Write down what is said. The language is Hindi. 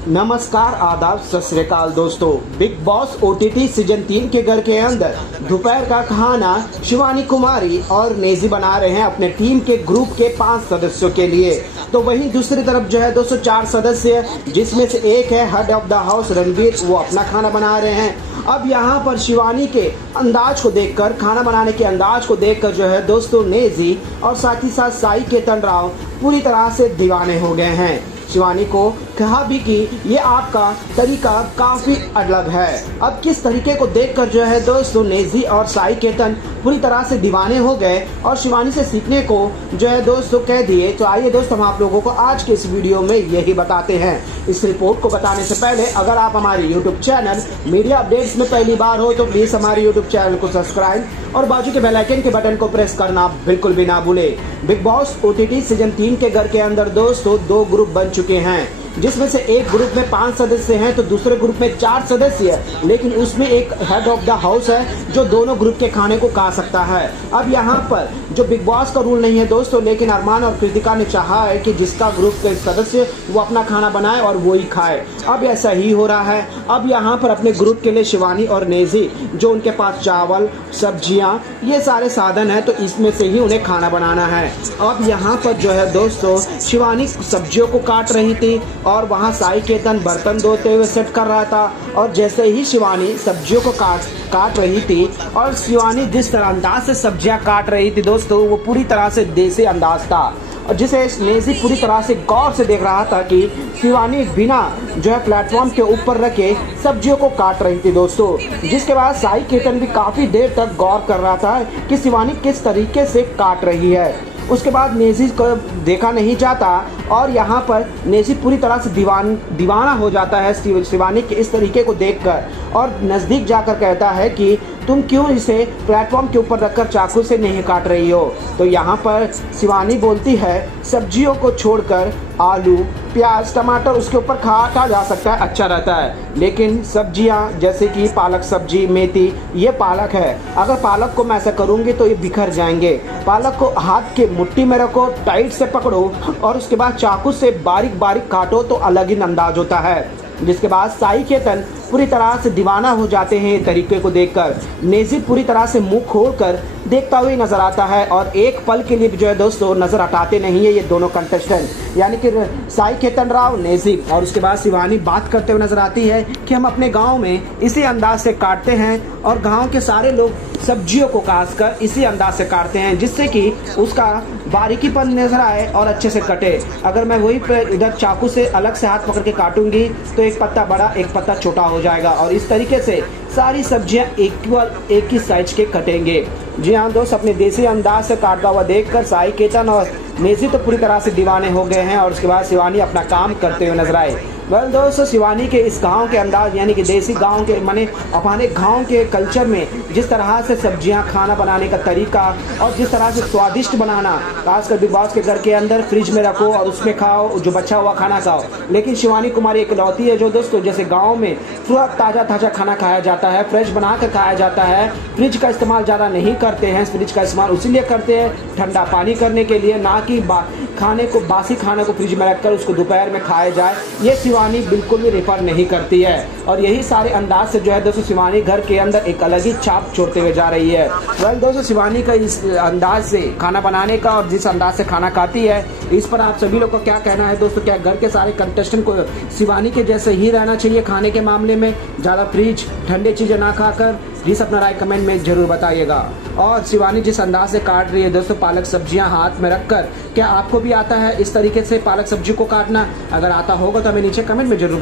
नमस्कार, आदाब, सत श्री अकाल दोस्तों। बिग बॉस ओटीटी सीजन 3 के घर के अंदर दोपहर का खाना शिवानी कुमारी और नेजी बना रहे हैं अपने टीम के ग्रुप के 5 सदस्यों के लिए। तो वहीं दूसरी तरफ जो है 204 सदस्य, जिसमें से एक है head of the house Ranveer, वो अपना खाना बना रहे हैं। अब यहाँ पर शिवानी के अंदाज को देखकर, खाना बनाने के अंदाज को देखकर जो है दोस्तों नेजी और साथ ही साथ साई केतन राव पूरी तरह से दीवाने हो गए हैं। शिवानी को कहा भी कि ये आपका तरीका काफ़ी अलग है। अब किस तरीके को देखकर जो है दोस्तों नेजी और साई केतन पूरी तरह से दीवाने हो गए और शिवानी से सीखने को जो है दोस्तों कह दिए। तो आइए दोस्तों, हम आप लोगों को आज के इस वीडियो में यही बताते हैं। इस रिपोर्ट को बताने से पहले अगर आप हमारे यूट्यूब चैनल मीडिया अपडेट्स में पहली बार हो तो प्लीज़ हमारे यूट्यूब चैनल को सब्सक्राइब और बाजू के बेल आइकन के बटन को प्रेस करना बिल्कुल भी ना भूले। बिग बॉस ओटीटी सीजन 3 के घर के अंदर दोस्तों 2 ग्रुप बन चुके हैं, जिसमें से एक ग्रुप में 5 सदस्य हैं तो दूसरे ग्रुप में 4 सदस्य है, लेकिन उसमें एक हेड ऑफ द हाउस है जो दोनों ग्रुप के खाने को खा सकता है। अब यहाँ पर जो बिग बॉस का रूल नहीं है दोस्तों, लेकिन अरमान और कृतिका ने चाहा है कि जिसका ग्रुप के सदस्य वो अपना खाना बनाए और वो ही खाए। अब ऐसा ही हो रहा है। अब यहाँ पर अपने ग्रुप के लिए शिवानी और नेजी, जो उनके पास चावल, सब्जियाँ, ये सारे साधन है, तो इसमें से ही उन्हें खाना बनाना है। अब यहाँ पर जो है दोस्तों शिवानी सब्जियों को काट रही थी और वहाँ साई केतन बर्तन धोते हुए सेट कर रहा था। और जैसे ही शिवानी सब्जियों को काट रही थी और शिवानी जिस तरह अंदाज से सब्जियां काट रही थी दोस्तों, वो पूरी तरह से देसी अंदाज था, और जिसे नेजी पूरी तरह से गौर से देख रहा था कि शिवानी बिना जो है प्लेटफॉर्म के ऊपर रखे सब्जियों को काट रही थी दोस्तों। जिसके बाद साई केतन भी काफ़ी देर तक गौर कर रहा था कि शिवानी किस तरीके से काट रही है। उसके बाद नेजी को देखा नहीं जाता और यहाँ पर नेजी पूरी तरह से दीवाना हो जाता है शिवानी के इस तरीके को देखकर, और नज़दीक जाकर कहता है कि तुम क्यों इसे प्लेटफॉर्म के ऊपर रखकर चाकू से नहीं काट रही हो। तो यहाँ पर शिवानी बोलती है सब्जियों को छोड़कर आलू, प्याज, टमाटर उसके ऊपर काटा जा सकता है, अच्छा रहता है, लेकिन सब्जियाँ जैसे कि पालक सब्जी, मेथी, ये पालक है, अगर पालक को मैं ऐसा करूँगी तो ये बिखर जाएंगे। पालक को हाथ के मुट्ठी में रखो, टाइट से पकड़ो और उसके बाद चाकू से बारीक बारीक काटो तो अलग ही अंदाज होता है। जिसके बाद साई केतन पूरी तरह से दीवाना हो जाते हैं ये तरीके को देखकर। नेजी पूरी तरह से मुंह खोलकर देखता हुआ नजर आता है और एक पल के लिए जो है दोस्तों नजर हटाते नहीं है ये दोनों कंटेस्टेंट, यानी कि साई केतन राव, नेजी। और उसके बाद शिवानी बात करते हुए नजर आती है कि हम अपने गांव में इसी अंदाज से काटते हैं और गांव के सारे लोग सब्जियों को काट कर इसी अंदाज से काटते हैं, जिससे कि उसका बारीकीपन नजर आए और अच्छे से कटे। अगर मैं वही पे इधर चाकू से अलग से हाथ पकड़ के काटूंगी तो एक पत्ता बड़ा एक पत्ता छोटा हो जाएगा, और इस तरीके से सारी सब्जियां इक्वल एक ही साइज के कटेंगे। जी हाँ दोस्त, अपने देसी अंदाज से काटता हुआ देखकर साई केतन और नेजी तो पूरी तरह से दीवाने हो गए हैं। और उसके बाद शिवानी अपना काम करते हुए नजर आए। वेल दोस्तों, शिवानी के इस गांव के अंदाज, यानी कि देसी गांव के माने अपने गांव के कल्चर में जिस तरह से सब्जियां खाना बनाने का तरीका और जिस तरह से स्वादिष्ट बनाना, खासकर बिग बॉस के घर के अंदर फ्रिज में रखो और उसमें खाओ, जो बचा हुआ खाना खाओ। लेकिन शिवानी कुमारी इकलौती है जो दोस्तों जैसे गाँव में पूरा ताज़ा खाना खाया जाता है, फ्रेश बना कर खाया जाता है। फ्रिज का इस्तेमाल ज़्यादा नहीं करते हैं, फ्रिज का इस्तेमाल इसीलिए करते हैं ठंडा पानी करने के लिए, ना कि खाने को, बासी खाने को फ्रिज में रखकर उसको दोपहर में खाया जाए। ये शिवानी बिल्कुल भी रेफर नहीं करती है, और यही सारे अंदाज से जो है दोस्तों शिवानी घर के अंदर एक अलग ही छाप छोड़ते हुए जा रही है। वेल दोस्तों, शिवानी का इस अंदाज से खाना बनाने का और जिस अंदाज से खाना खाती है, इस पर आप सभी लोग को क्या कहना है दोस्तों? क्या घर के सारे कंटेस्टेंट को शिवानी के जैसे ही रहना चाहिए खाने के मामले में, ज़्यादा फ्रिज ठंडे चीज़ें ना खाकर? प्लीज़ अपना राय कमेंट में जरूर बताइएगा। और शिवानी जिस अंदाज से काट रही है दोस्तों पालक सब्जियां हाथ में रखकर, क्या आपको भी आता है इस तरीके से पालक सब्जी को काटना? अगर आता होगा तो हमें नीचे कमेंट में जरूर